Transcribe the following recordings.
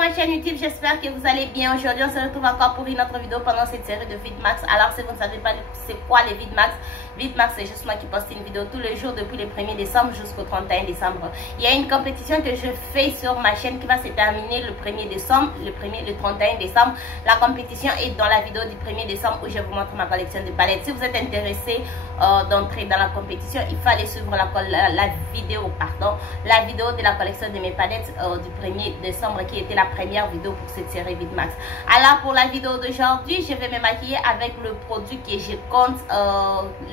ma chaîne YouTube, j'espère que vous allez bien. Aujourd'hui on se retrouve encore pour une autre vidéo pendant cette série de VidMax. Alors si vous ne savez pas c'est quoi les VidMax, VidMax c'est juste moi qui poste une vidéo tous les jours depuis le 1er décembre jusqu'au 31 décembre. Il y a une compétition que je fais sur ma chaîne qui va se terminer le 1er décembre, le 31 décembre. La compétition est dans la vidéo du 1er décembre où je vous montre ma collection de palettes. Si vous êtes intéressé d'entrer dans la compétition, il fallait suivre la vidéo de la collection de mes palettes du 1er décembre qui était la première vidéo pour cette série VidMax. Alors pour la vidéo d'aujourd'hui, je vais me maquiller avec le produit que je compte,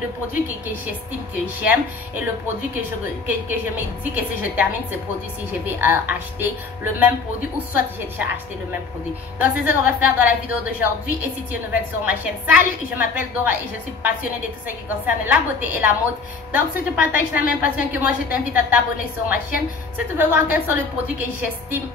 le produit que j'estime que j'aime et le produit que je me dis que si je termine ce produit, si je vais acheter le même produit ou soit j'ai déjà acheté le même produit. Donc c'est ce qu'on va faire dans la vidéo d'aujourd'hui. Et si tu es nouvelle sur ma chaîne, salut, je m'appelle Dora et je suis passionnée de tout ce qui concerne la beauté et la mode. Donc si tu partages la même passion que moi, je t'invite à t'abonner sur ma chaîne. Si tu veux voir quels sont les produits que j'estime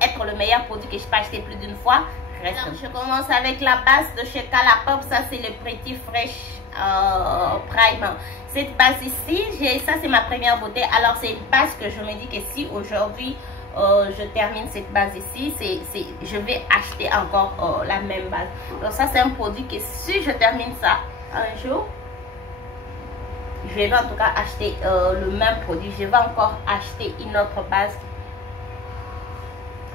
être le meilleur produit que je peux acheter plus d'une fois, reste. Alors, je commence avec la base de chez Colourpop. Ça c'est le Pretty Fresh Prime. Cette base ici, ça c'est ma première beauté. Alors c'est une base que je me dis que si aujourd'hui je termine cette base ici, je vais acheter encore la même base. Donc ça c'est un produit que si je termine ça un jour, je vais en tout cas acheter le même produit. Je vais encore acheter une autre base,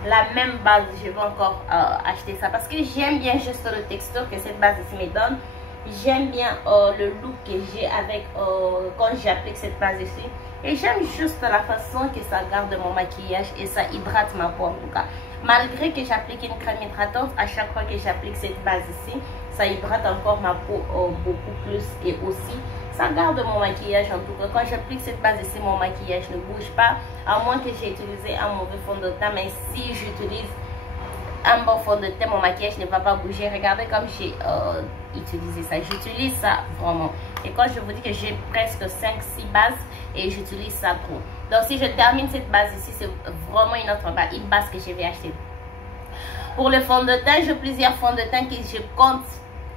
la même base. Je vais encore acheter ça parce que j'aime bien juste le texture que cette base ici me donne. J'aime bien le look que j'ai avec quand j'applique cette base ici. Et j'aime juste la façon que ça garde mon maquillage et ça hydrate ma peau en tout cas. Malgré que j'applique une crème hydratante, à chaque fois que j'applique cette base ici, ça hydrate encore ma peau beaucoup plus. Et aussi, ça garde mon maquillage en tout cas. Quand j'applique cette base ici, mon maquillage ne bouge pas. À moins que j'ai utilisé un mauvais fond de teint. Mais si j'utilise un bon fond de teint, mon maquillage ne va pas bouger. Regardez comme j'ai utilisé ça. J'utilise ça vraiment. Et quand je vous dis que j'ai presque 5-6 bases et j'utilise ça trop. Donc si je termine cette base ici, c'est vraiment une autre base, une base que je vais acheter. Pour le fond de teint, j'ai plusieurs fonds de teint que je compte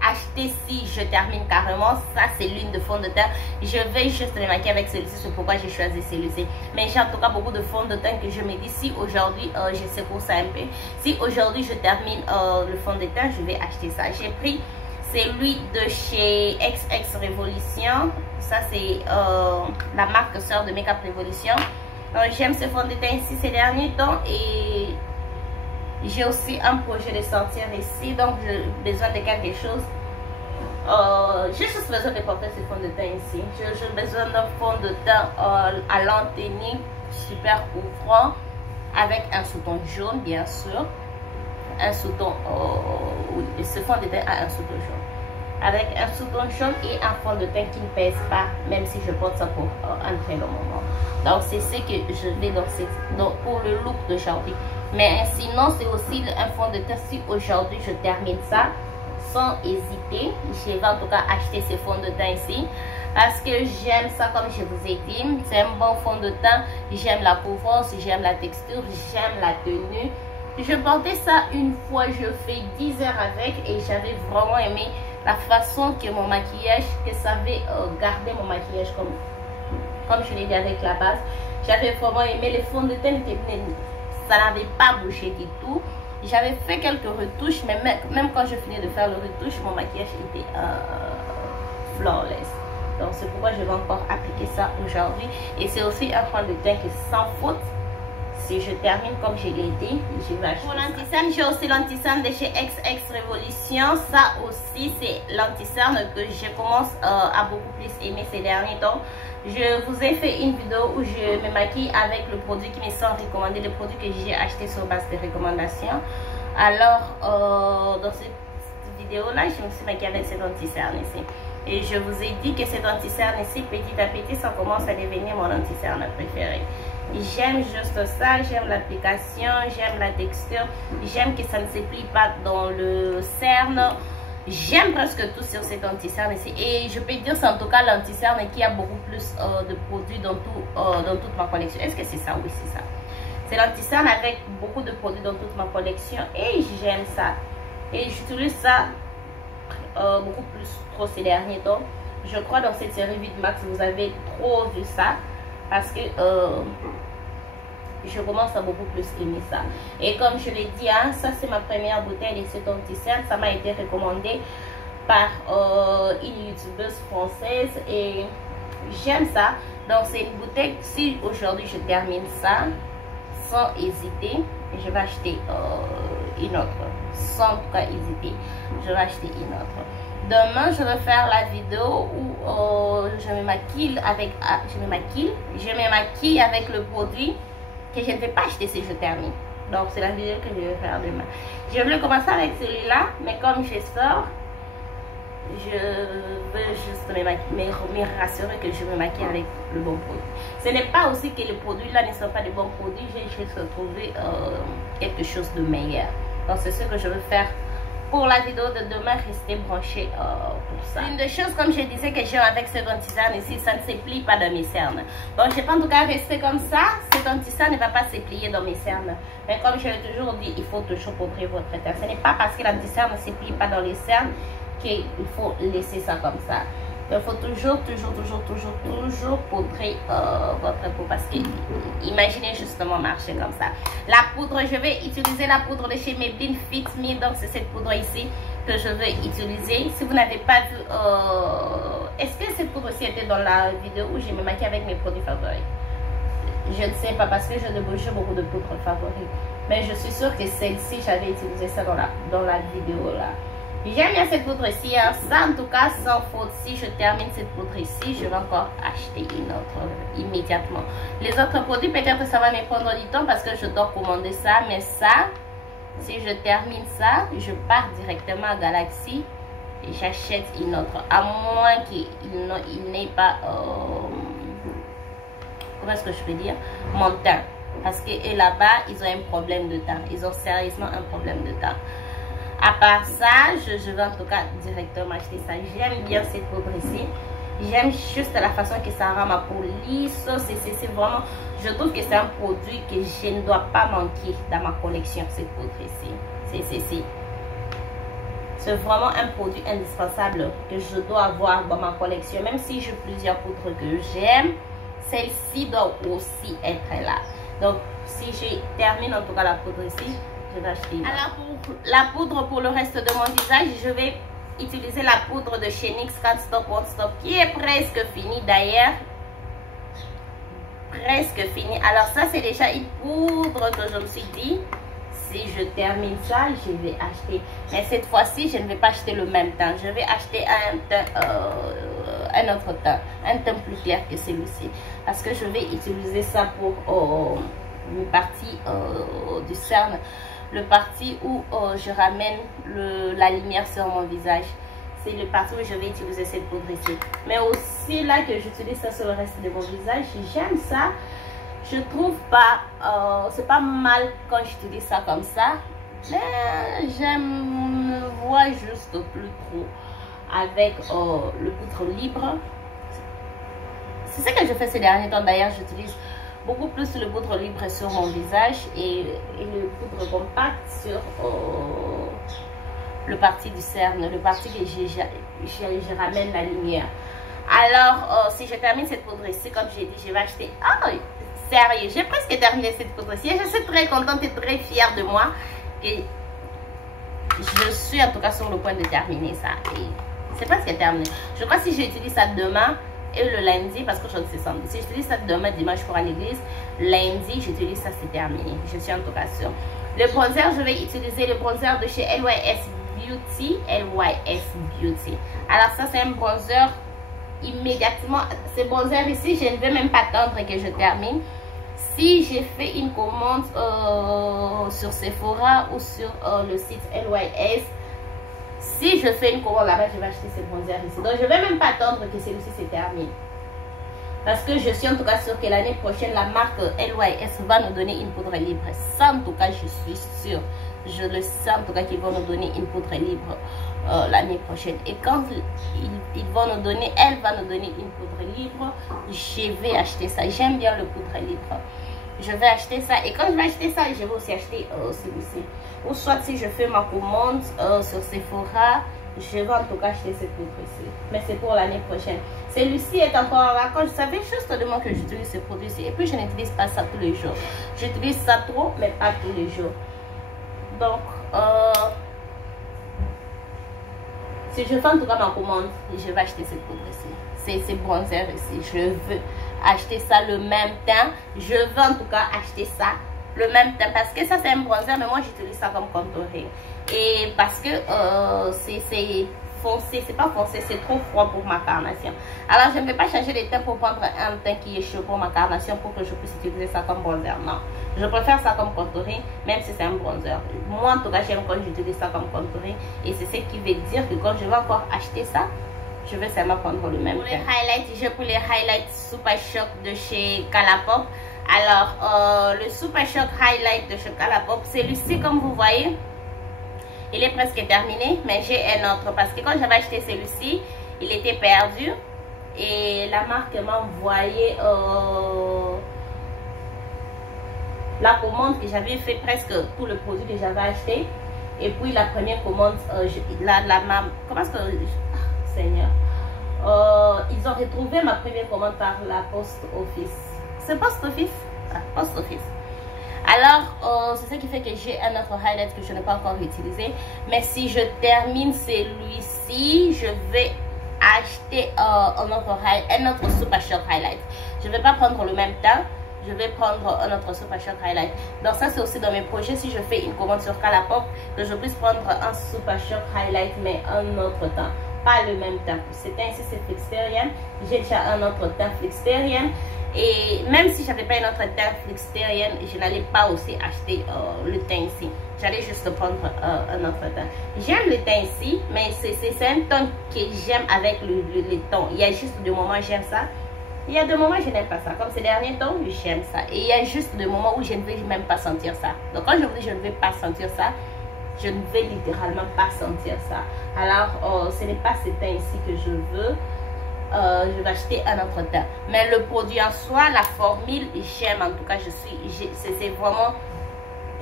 acheter si je termine carrément. Ça c'est l'une de fond de teint. Je vais juste me maquiller avec celui-ci, c'est pourquoi j'ai choisi celui-ci. Mais j'ai en tout cas beaucoup de fonds de teint que je me dis si aujourd'hui je secoue ça un peu, si aujourd'hui je termine le fond de teint, je vais acheter ça. J'ai pris celui de chez XX Revolution. Ça c'est la marque sœur de Makeup Revolution. J'aime ce fond de teint ici ces derniers temps et j'ai aussi un projet de sortir ici, donc j'ai besoin de quelque chose. J'ai juste besoin de porter ce fond de teint ici. J'ai besoin d'un fond de teint à l'antenne super couvrant avec un sous-ton jaune bien sûr. Un sous-ton, ce fond de teint a un sous-ton jaune. Avec un sous-ton jaune et un fond de teint qui ne pèse pas, même si je porte ça pour un très long moment. Donc c'est ce que je vais pour le look d'aujourd'hui. Mais sinon c'est aussi un fond de teint. Si aujourd'hui je termine ça, sans hésiter, je vais en tout cas acheter ce fond de teint ici. Parce que j'aime ça comme je vous ai dit. C'est un bon fond de teint. J'aime la couvrance, j'aime la texture, j'aime la tenue. Je portais ça une fois, je fais 10 heures avec et j'avais vraiment aimé la façon que mon maquillage, que ça avait gardé mon maquillage comme je l'ai dit avec la base. J'avais vraiment aimé le fond de teint, ça n'avait pas bougé du tout. J'avais fait quelques retouches, mais même quand je finis de faire le retouche, mon maquillage était flawless. Donc c'est pourquoi je vais encore appliquer ça aujourd'hui. Et c'est aussi un fond de teint qui est sans faute. Si je termine comme je l'ai dit, je vais acheter. Pour l'anti-cerne, j'ai aussi l'anti-cerne de chez XX Revolution. Ça aussi, c'est l'anti-cerne que je commence à beaucoup plus aimer ces derniers temps. Je vous ai fait une vidéo où je me maquille avec le produit qui me sont recommandés, le produit que j'ai acheté sur base de recommandations. Alors, dans cette vidéo-là, je me suis maquillée avec cet anti-cerne ici. Et je vous ai dit que cet anti-cerne ici, petit à petit, ça commence à devenir mon anti-cerne préféré. J'aime juste ça, j'aime l'application, j'aime la texture, j'aime que ça ne se plie pas dans le cerne. J'aime presque tout sur cet anti-cerne ici. Et je peux dire c'est en tout cas l'anti-cerne qui a beaucoup plus de produits dans toute ma collection. Est-ce que c'est ça? Oui, c'est ça. C'est l'anti-cerne avec beaucoup de produits dans toute ma collection. Et j'aime ça. Et j'utilise ça beaucoup plus trop ces derniers temps. Je crois dans cette série VidMax, vous avez trop vu ça. Parce que je commence à beaucoup plus aimer ça. Et comme je l'ai dit, hein, ça c'est ma première bouteille de cet anti-cerne. Ça m'a été recommandé par une youtubeuse française et j'aime ça. Donc c'est une bouteille, si aujourd'hui je termine ça, sans hésiter, je vais acheter une autre. Sans en tout cas hésiter, je vais acheter une autre. Demain, je vais faire la vidéo où je me maquille avec le produit que je ne vais pas acheter si je termine. Donc, c'est la vidéo que je vais faire demain. Je voulais commencer avec celui-là, mais comme je sors, je veux juste me rassurer que je me maquille avec le bon produit. Ce n'est pas aussi que les produits là ne sont pas de bons produits, j'ai juste trouvé quelque chose de meilleur. Donc, c'est ce que je veux faire. Pour la vidéo de demain, restez branchés pour ça. Une des choses, comme je disais, que j'aime avec cet anti-cerne ici, ça ne se plie pas dans mes cernes. Donc, je peux en tout cas rester comme ça. Cet anti-cerne ne va pas se plier dans mes cernes. Mais comme je l'ai toujours dit, il faut toujours poudrer votre teint. Ce n'est pas parce que l'anti-cerne ne se plie pas dans les cernes qu'il faut laisser ça comme ça. Il faut toujours poudrer votre peau parce que imaginez justement marcher comme ça. La poudre, je vais utiliser la poudre de chez Maybelline Fit Me. Donc c'est cette poudre ici que je vais utiliser. Si vous n'avez pas vu, est-ce que cette poudre aussi était dans la vidéo où je me maquille avec mes produits favoris? Je ne sais pas parce que je débauche beaucoup de poudres favoris. Mais je suis sûre que celle-ci, j'avais utilisé ça dans la vidéo là. J'aime bien cette poudre ici, hein. Ça en tout cas sans faute. Si je termine cette poudre ici, je vais encore acheter une autre immédiatement. Les autres produits, peut-être ça va me prendre du temps parce que je dois commander ça. Mais ça, si je termine ça, je pars directement à Galaxy et j'achète une autre. À moins qu'il n'ait pas, comment est-ce que je peux dire, mon teint. Parce que là-bas, ils ont un problème de teint. Ils ont sérieusement un problème de teint. À part ça, je vais en tout cas directement acheter ça. J'aime bien cette poudre ici. J'aime juste la façon que ça rend ma peau lisse. C'est vraiment, je trouve que c'est un produit que je ne dois pas manquer dans ma collection, cette poudre ici. C'est vraiment un produit indispensable que je dois avoir dans ma collection. Même si j'ai plusieurs poudres que j'aime, celle-ci doit aussi être là. Donc, si je termine en tout cas la poudre ici, je vais acheter. Alors pour la poudre pour le reste de mon visage, je vais utiliser la poudre de chez NYX Can't Stop Won't Stop qui est presque finie d'ailleurs. Presque finie. Alors ça c'est déjà une poudre que je me suis dit, si je termine ça, je vais acheter. Mais cette fois-ci, je ne vais pas acheter le même teint. Je vais acheter un autre teint. Un teint plus clair que celui-ci. Parce que je vais utiliser ça pour une partie du cerne. Le parti où je ramène la lumière sur mon visage. C'est le parti où je vais utiliser cette poudre ici. Mais aussi là que j'utilise ça sur le reste de mon visage, j'aime ça. Je trouve pas, c'est pas mal quand j'utilise ça comme ça. Mais j'aime me vois juste plus trop avec le poudre libre. C'est ce que je fais ces derniers temps. D'ailleurs, j'utilise beaucoup plus le poudre libre sur mon visage et le poudre compact sur le parti du cerne, le parti que je ramène la lumière. Alors, si je termine cette poudre ici, comme j'ai dit, je vais acheter. Ah, sérieux, j'ai presque terminé cette poudre ici. Je suis très contente et très fière de moi. Et je suis en tout cas sur le point de terminer ça. Et c'est presque terminé. Je crois que si j'utilise ça demain et le lundi, parce que je sais samedi, si j'utilise ça demain, dimanche pour à l'église, lundi, j'utilise ça, c'est terminé. Je suis en tout cas sûre. Le bronzer, je vais utiliser le bronzer de chez LYS Beauty. Alors ça, c'est un bronzer immédiatement. Ce bronzer ici, je ne vais même pas attendre que je termine. Si j'ai fait une commande sur Sephora ou sur le site LYS, si je fais une commande là-bas, je vais acheter ce bronzer ici. Donc, je ne vais même pas attendre que celui-ci se termine. Parce que je suis en tout cas sûre que l'année prochaine, la marque LYS va nous donner une poudre libre. Ça, en tout cas, je suis sûre. Je le sens en tout cas qu'ils vont nous donner une poudre libre l'année prochaine. Et quand ils vont nous donner, elle va nous donner une poudre libre, je vais acheter ça. J'aime bien le poudre libre. Je vais acheter ça. Et quand je vais acheter ça, je vais aussi acheter celui-ci. Ou soit si je fais ma commande sur Sephora, je vais en tout cas acheter cette poudre-ci. Mais c'est pour l'année prochaine. Celui-ci est encore là. Quand je savais justement que j'utilise ce produit-ci. Et puis, je n'utilise pas ça tous les jours. J'utilise ça trop, mais pas tous les jours. Donc, si je fais en tout cas ma commande, je vais acheter cette poudre-ci. C'est bronzer ici. Je veux acheter ça le même temps. Je veux en tout cas acheter ça le même temps. Parce que ça, c'est un bronzer, mais moi, j'utilise ça comme contouring. Et parce que c'est foncé, c'est pas foncé, c'est trop froid pour ma carnation. Alors, je ne vais pas changer de teint pour prendre un teint qui est chaud pour ma carnation pour que je puisse utiliser ça comme bronzer. Non. Je préfère ça comme contouring, même si c'est un bronzer. Moi, en tout cas, j'aime quand j'utilise ça comme contouring. Et c'est ce qui veut dire que quand je vais encore acheter ça, je vais seulement prendre le même teint. Pour les highlights, j'ai pris les highlights Super Shock de chez Colourpop. Alors, le Super Shock Highlight de chez Colourpop, celui-ci, comme vous voyez, il est presque terminé, mais j'ai un autre parce que quand j'avais acheté celui-ci, il était perdu et la marque m'a envoyé la commande que j'avais fait, presque tout le produit que j'avais acheté. Et puis la première commande, comment est-ce que... Seigneur. Ils ont retrouvé ma première commande par la post office. C'est post office? Ah, post office. Alors, c'est ce qui fait que j'ai un autre highlight que je n'ai pas encore utilisé. Mais si je termine celui-ci, je vais acheter un autre Super Shock Highlight. Je ne vais pas prendre le même temps. Je vais prendre un autre Super Shock Highlight. Donc ça, c'est aussi dans mes projets. Si je fais une commande sur Colourpop, que je puisse prendre un Super Shock Highlight, mais un autre temps. Pas le même temps. C'est ainsi, c'est Flixterian. J'ai déjà un autre temps Flixterian. Et même si j'avais pas un autre teint Flixterian, je n'allais pas aussi acheter le teint ici. J'allais juste prendre un autre teint. J'aime le teint ici, mais c'est un ton que j'aime avec le ton. Il y a juste des moments où j'aime ça. Il y a des moments où je n'aime pas ça. Comme ces derniers temps, j'aime ça. Et il y a juste des moments où je ne vais même pas sentir ça. Donc quand je vous dis je ne vais pas sentir ça, je ne vais littéralement pas sentir ça. Alors, ce n'est pas ce teint ici que je veux. Je vais acheter un autre teint. Mais le produit en soi, la formule, j'aime. En tout cas, c'est vraiment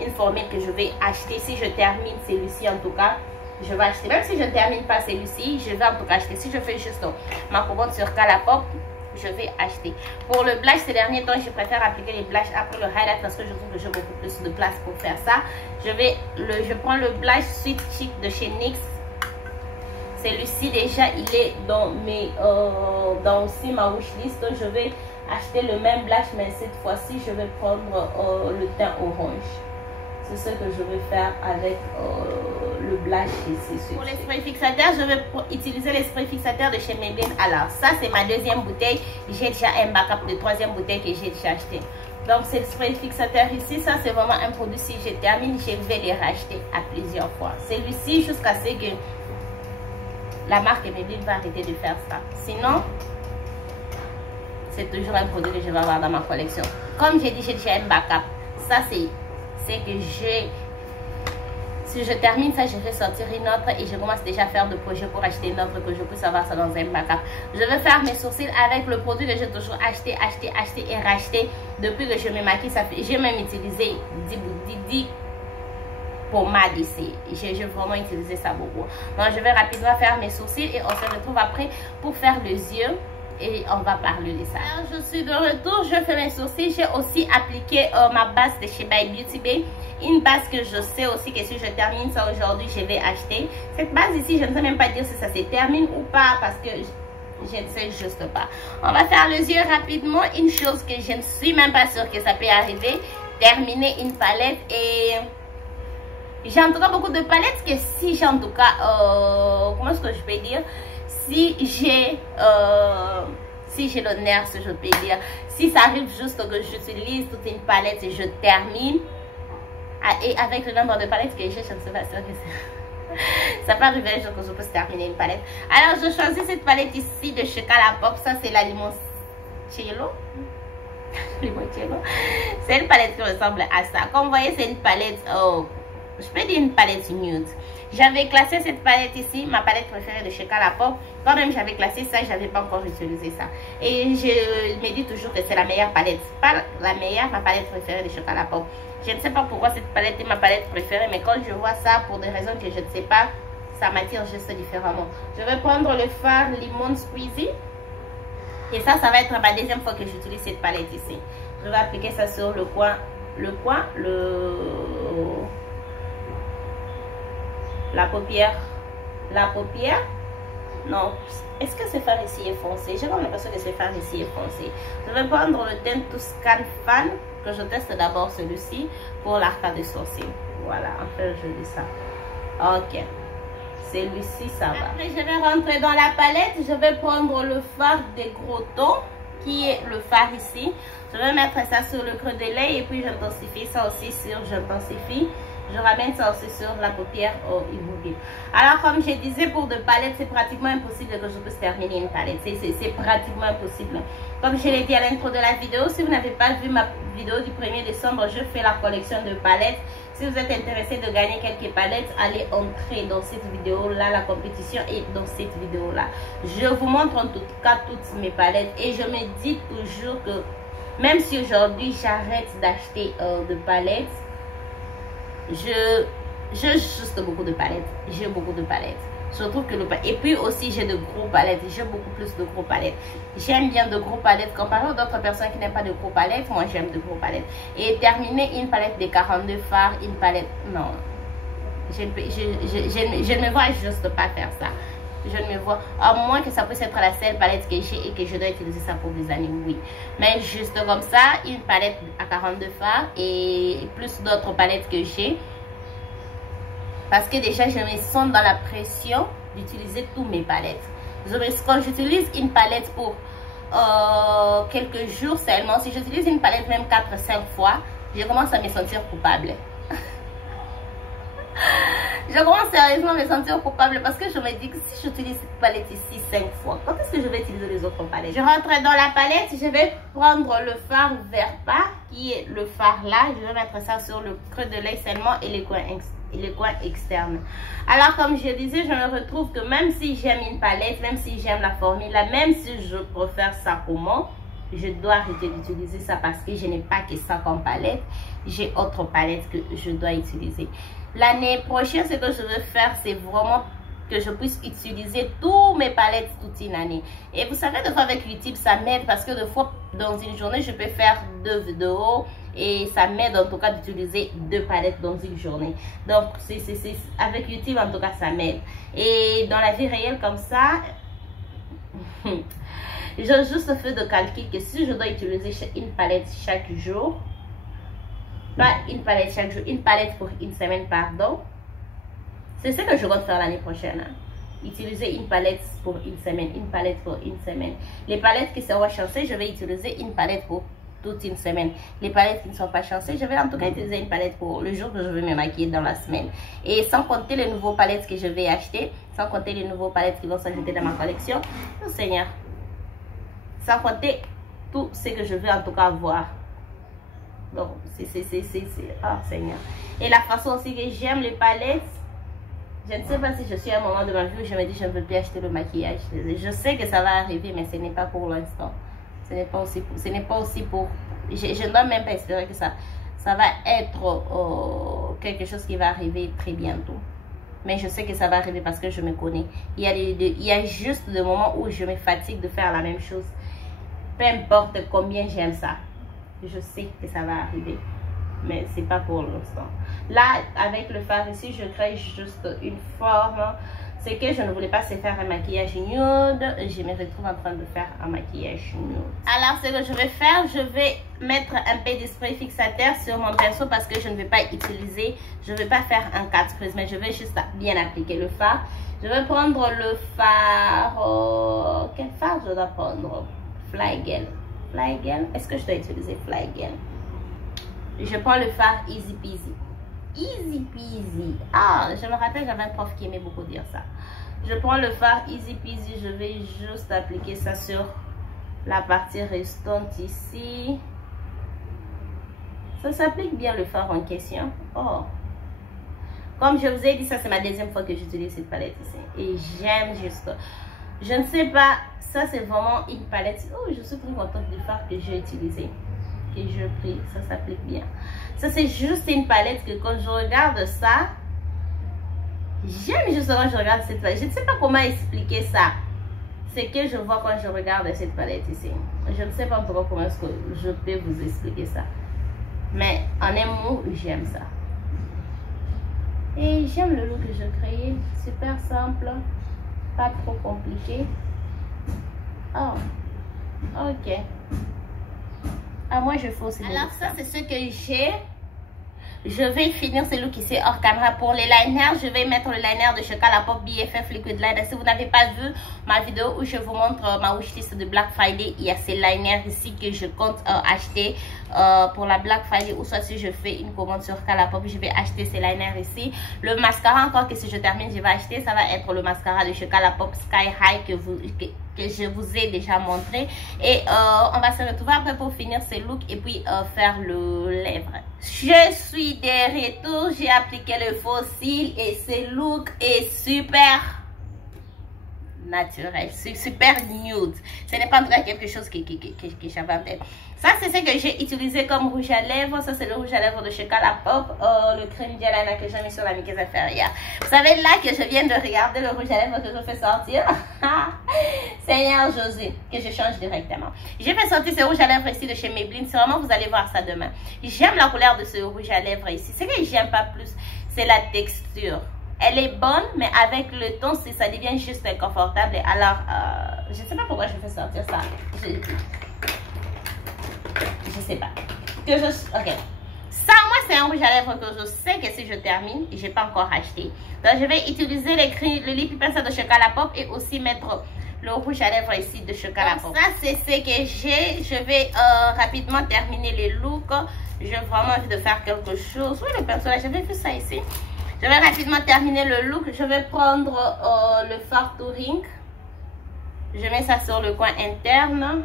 une formule que je vais acheter. Si je termine celui-ci, en tout cas, je vais acheter. Même si je ne termine pas celui-ci, je vais en tout cas acheter. Si je fais juste ma commande sur Colourpop, je vais acheter. Pour le blush, ces derniers temps, je préfère appliquer les blushs après le highlight parce que je trouve que j'ai beaucoup plus de place pour faire ça. Je prends le blush Sweet Chic de chez NYX. Celui-ci déjà, il est dans aussi ma wishlist. Je vais acheter le même blush, mais cette fois-ci, je vais prendre le teint orange. C'est ce que je vais faire avec le blush ici. Pour les sprays fixateurs, je vais utiliser les sprays fixateurs de chez Maybelline. Alors, ça, c'est ma deuxième bouteille. J'ai déjà un backup de troisième bouteille que j'ai déjà acheté. Donc, ces sprays fixateurs ici, ça, c'est vraiment un produit. Si je termine, je vais les racheter à plusieurs fois. Celui-ci, jusqu'à ce que la marque Maybelline va arrêter de faire ça. Sinon, c'est toujours un produit que je vais avoir dans ma collection. Comme j'ai dit, j'ai déjà un backup. Ça, c'est que si je termine ça, je vais sortir une autre et je commence déjà à faire des projets pour acheter une autre que je puisse avoir ça dans un backup. Je vais faire mes sourcils avec le produit que j'ai toujours acheté et racheté depuis que je me maquille. J'ai même utilisé 10 pommades ici. J'ai vraiment utilisé ça beaucoup. Donc je vais rapidement faire mes sourcils et on se retrouve après pour faire les yeux. Et on va parler de ça. Alors, je suis de retour, je fais mes sourcils. J'ai aussi appliqué ma base de chez By Beauty Bay. Une base que je sais aussi que si je termine ça aujourd'hui, je vais acheter. Cette base ici, je ne sais même pas dire si ça se termine ou pas parce que je ne sais juste pas. On va faire les yeux rapidement. Une chose que je ne suis même pas sûre que ça peut arriver. Terminer une palette et... J'ai en tout cas beaucoup de palettes que si j'ai en tout cas... comment est-ce que je peux dire? Si j'ai l'honneur, si je peux dire, si ça arrive juste que j'utilise toute une palette et je termine, et avec le nombre de palettes que j'ai, je ne sais pas sûr que ça peut arriver un jour que je puisse terminer une palette. Alors, je choisis cette palette ici de chez Colourpop. Ça, c'est la Limoncello. Limoncello. C'est une palette qui ressemble à ça. Comme vous voyez, c'est une palette, je peux dire une palette nude. J'avais classé cette palette ici, ma palette préférée de chez Colourpop. Quand même j'avais classé ça, je n'avais pas encore utilisé ça. Et je me dis toujours que c'est la meilleure palette. Pas la meilleure, ma palette préférée de chez Colourpop. Je ne sais pas pourquoi cette palette est ma palette préférée, mais quand je vois ça, pour des raisons que je ne sais pas, ça m'attire juste différemment. Je vais prendre le fard Lemon Squeezy. Et ça va être ma deuxième fois que j'utilise cette palette ici. Je vais appliquer ça sur la paupière. Non, est-ce que ce fard ici est foncé? J'ai comme l'impression que ce fard ici est foncé. Je vais prendre le teint Tuscan Fan, que je teste d'abord celui-ci pour l'arcade des sourcils. Voilà, enfin je dis ça. Ok, celui-ci ça va. Après je vais rentrer dans la palette. Je vais prendre le fard des gros tons, qui est le fard ici. Je vais mettre ça sur le creux de l'œil et puis j'intensifie ça aussi sur j'intensifie. Je ramène ça aussi sur la paupière immobile. Alors comme je disais, pour de palettes, c'est pratiquement impossible que je puisse terminer une palette. C'est pratiquement impossible. Comme je l'ai dit à l'intro de la vidéo, si vous n'avez pas vu ma vidéo du 1er décembre, je fais la collection de palettes. Si vous êtes intéressé de gagner quelques palettes, allez entrer dans cette vidéo-là. La compétition est dans cette vidéo-là. Je vous montre en tout cas toutes mes palettes. Et je me dis toujours que même si aujourd'hui j'arrête d'acheter de palettes, j'ai juste beaucoup de palettes. J'ai beaucoup de palettes. Je trouve que et puis aussi j'ai de gros palettes. J'ai beaucoup plus de gros palettes. J'aime bien de gros palettes. Comparé aux d'autres personnes qui n'aiment pas de gros palettes, moi j'aime de gros palettes. Et terminer une palette de 42 fards, une palette... Non. Je ne me vois juste pas faire ça. Je ne me vois... À moins que ça puisse être la seule palette que j'ai et que je dois utiliser ça pour des années, oui. Mais juste comme ça, une palette à 42 fards et plus d'autres palettes que j'ai. Parce que déjà, je me sens dans la pression d'utiliser tous mes palettes. Quand j'utilise une palette pour quelques jours seulement, si j'utilise une palette même 4-5 fois, je commence à me sentir coupable. Je commence sérieusement à me sentir coupable parce que je me dis que si j'utilise cette palette ici 5 fois, quand est-ce que je vais utiliser les autres palettes? Je rentre dans la palette, je vais prendre le fard vert pas, qui est le fard là. Je vais mettre ça sur le creux de l'œil seulement et les coins externes. Alors comme je disais, je me retrouve que même si j'aime une palette, même si j'aime la formule, même si je préfère ça pour moi, je dois arrêter d'utiliser ça parce que je n'ai pas que ça comme palette. J'ai autre palette que je dois utiliser. L'année prochaine, ce que je veux faire, c'est vraiment que je puisse utiliser tous mes palettes toute une année. Et vous savez, des fois avec YouTube, ça m'aide parce que des fois, dans une journée, je peux faire 2 vidéos et ça m'aide en tout cas d'utiliser 2 palettes dans une journée. Donc, avec YouTube, en tout cas, ça m'aide. Et dans la vie réelle comme ça, j'ai juste fait de calcul que si je dois utiliser une palette chaque jour, pas une palette chaque jour, une palette pour une semaine, pardon. C'est ce que je compte faire l'année prochaine. Hein. Utiliser une palette pour une semaine, une palette pour une semaine. Les palettes qui seront chanceuses, je vais utiliser une palette pour toute une semaine. Les palettes qui ne sont pas chanceuses, je vais en tout cas utiliser une palette pour le jour que je vais me maquiller dans la semaine. Et sans compter les nouveaux palettes que je vais acheter, sans compter les nouveaux palettes qui vont s'ajouter dans ma collection. Oh Seigneur. Sans compter tout ce que je vais en tout cas voir. Donc, oh Seigneur. Et la façon aussi que j'aime les palettes, je ne sais pas si je suis à un moment de ma vie où je me dis je ne veux plus acheter le maquillage. Je sais que ça va arriver, mais ce n'est pas pour l'instant. Ce n'est pas aussi pour... Je ne dois même pas espérer que ça va être quelque chose qui va arriver très bientôt. Mais je sais que ça va arriver parce que je me connais. Il y a juste des moments où je me fatigue de faire la même chose. Peu importe combien j'aime ça. Je sais que ça va arriver. Mais c'est pas pour l'instant. Là, avec le fard ici, je crée juste une forme. C'est que je ne voulais pas se faire un maquillage nude. Je me retrouve en train de faire un maquillage nude. Alors, ce que je vais faire, je vais mettre un peu de spray fixateur sur mon pinceau parce que je ne vais pas utiliser, je ne vais pas faire un 4 creuse, mais je vais juste bien appliquer le fard. Je vais prendre le fard. Quel fard je dois prendre? Fly Girl. Fly Girl. Est-ce que je dois utiliser Fly Girl? Je prends le fard Easy Peasy. Easy Peasy. Ah, je me rappelle, j'avais un prof qui aimait beaucoup dire ça. Je prends le fard Easy Peasy. Je vais juste appliquer ça sur la partie restante ici. Ça s'applique bien le fard en question. Oh. Comme je vous ai dit, ça c'est ma deuxième fois que j'utilise cette palette ici. Et j'aime juste. Je ne sais pas, ça c'est vraiment une palette. Oh, je suis très contente du fard que j'ai utilisé. Que je pris, ça s'applique bien. Ça c'est juste une palette que quand je regarde ça, J'aime juste quand je regarde cette palette. Je ne sais pas comment expliquer ça. C'est que je vois quand je regarde cette palette ici. Je ne sais pas encore comment est-ce que je peux vous expliquer ça. Mais en un mot, j'aime ça. Et j'aime le look que je crée. Super simple. Pas trop compliqué. Oh. Ok. Ah, moi, je fais aussi. Alors, ça, c'est ce que j'ai. Je vais finir ce look ici hors caméra. Pour les liners, je vais mettre le liner de chez Colourpop BFF Liquid Liner. Si vous n'avez pas vu ma vidéo où je vous montre ma wishlist de Black Friday, il y a ces liners ici que je compte acheter pour la Black Friday. Ou soit si je fais une commande sur Colourpop, je vais acheter ces liners ici. Le mascara, encore que si je termine, je vais acheter. Ça va être le mascara de chez Colourpop Sky High que je vous ai déjà montré. Et on va se retrouver après pour finir ce look et puis faire le lèvre. Je suis de retour, j'ai appliqué le faux cils et ce look est super naturel, super nude. Ce n'est pas quelque chose qui j'avais en tête. Ça, c'est ce que j'ai utilisé comme rouge à lèvres. Ça, c'est le rouge à lèvres de chez Colourpop, le crème d'eyeliner que j'ai mis sur la muqueuse inférieure. Vous savez, là que je viens de regarder le rouge à lèvres que je fais sortir. Seigneur Jésus, que je change directement. J'ai fait sortir ce rouge à lèvres ici de chez Maybelline. Sûrement, vous allez voir ça demain. J'aime la couleur de ce rouge à lèvres ici. Ce que j'aime pas plus, c'est la texture. Elle est bonne, mais avec le temps, ça devient juste inconfortable. Alors, je ne sais pas pourquoi je fais sortir ça. Je sais pas. Ok. Ça, moi, c'est un rouge à lèvres que je sais que si je termine, je n'ai pas encore acheté. Donc, je vais utiliser le lip pencil de chez Colourpop et aussi mettre le rouge à lèvres ici de chez Colourpop. Ça, c'est ce que j'ai. Je vais rapidement terminer les looks. J'ai vraiment envie de faire quelque chose. Oui, le personnage, j'avais vu ça ici. Je vais rapidement terminer le look. Je vais prendre le fard touring. Je mets ça sur le coin interne.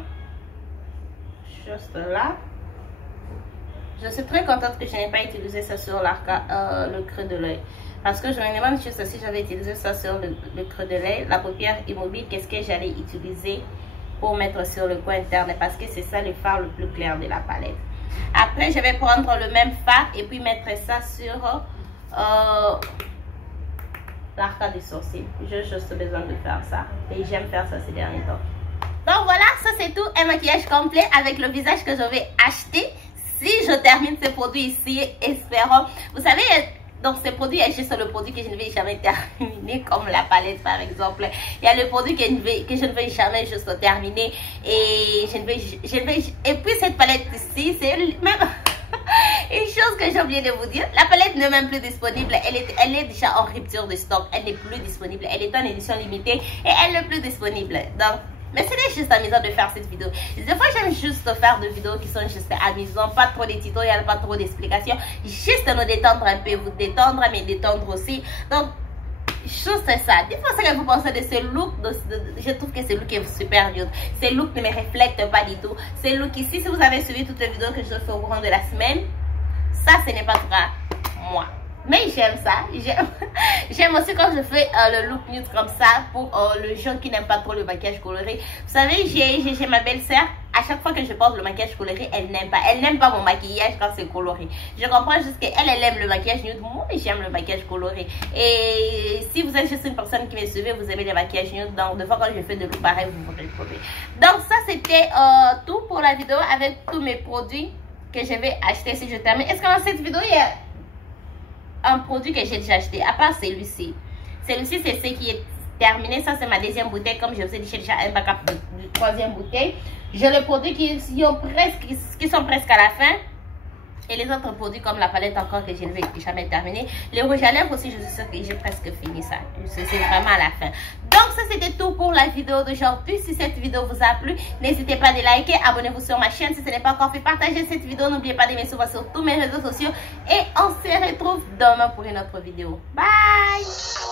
Juste là. Je suis très contente que je n'ai pas utilisé ça sur le creux de l'œil. Parce que je me demande juste si j'avais utilisé ça sur le creux de l'œil, la paupière immobile, qu'est-ce que j'allais utiliser pour mettre sur le coin interne. Parce que c'est ça le fard le plus clair de la palette. Après, je vais prendre le même fard et puis mettre ça sur l'arcade des sourcils. J'ai juste besoin de faire ça. Et j'aime faire ça ces derniers temps. Donc voilà, ça c'est tout. Un maquillage complet avec le visage que je vais acheter. Si je termine ce produit ici, espérons. Vous savez, donc ce produit est juste le produit que je ne vais jamais terminer, comme la palette par exemple. Il y a le produit que je ne vais jamais juste terminer. Et et puis cette palette ici, c'est même une chose que j'ai oublié de vous dire. La palette n'est même plus disponible. Elle est déjà en rupture de stock. Elle n'est plus disponible. Elle est en édition limitée et elle n'est plus disponible. Donc, mais c'était juste amusant de faire cette vidéo. Des fois, j'aime juste faire des vidéos qui sont juste amusantes. Pas trop de tutoriels, pas trop d'explications. Juste nous détendre un peu, vous détendre, mais détendre aussi. Donc, juste ça. Dites-moi ce que vous pensez de ce look. Je trouve que ce look est super nude. Ce look ne me reflète pas du tout. Ce look ici, si vous avez suivi toutes les vidéos que je fais au courant de la semaine, ça, ce n'est pas trop moi. Mais j'aime ça. J'aime aussi quand je fais le look nude comme ça pour les gens qui n'aiment pas trop le maquillage coloré. Vous savez, j'ai ma belle-sœur. À chaque fois que je porte le maquillage coloré, elle n'aime pas. Elle n'aime pas mon maquillage quand c'est coloré. Je comprends juste qu'elle, elle aime le maquillage nude. Moi, j'aime le maquillage coloré. Et si vous êtes juste une personne qui me suivez, vous aimez les maquillages nude. Donc, des fois, quand je fais de look pareil, vous vous retrouvez. Donc, ça, c'était tout pour la vidéo avec tous mes produits que je vais acheter si je termine. Est-ce que dans cette vidéo, il y a un produit que j'ai déjà acheté, à part celui-ci? Celui-ci, c'est ce qui est terminé. Ça, c'est ma deuxième bouteille. Comme je vous ai dit, j'ai déjà un backup de troisième bouteille. J'ai les produits qui sont presque à la fin. Et les autres produits comme la palette encore que je ne vais jamais terminer. Les rouges à lèvres aussi, je suis sûre que j'ai presque fini ça. C'est vraiment à la fin. Donc ça c'était tout pour la vidéo d'aujourd'hui. Si cette vidéo vous a plu, n'hésitez pas à liker, abonnez-vous sur ma chaîne si ce n'est pas encore fait, partagez cette vidéo. N'oubliez pas de me suivre sur tous mes réseaux sociaux. Et on se retrouve demain pour une autre vidéo. Bye!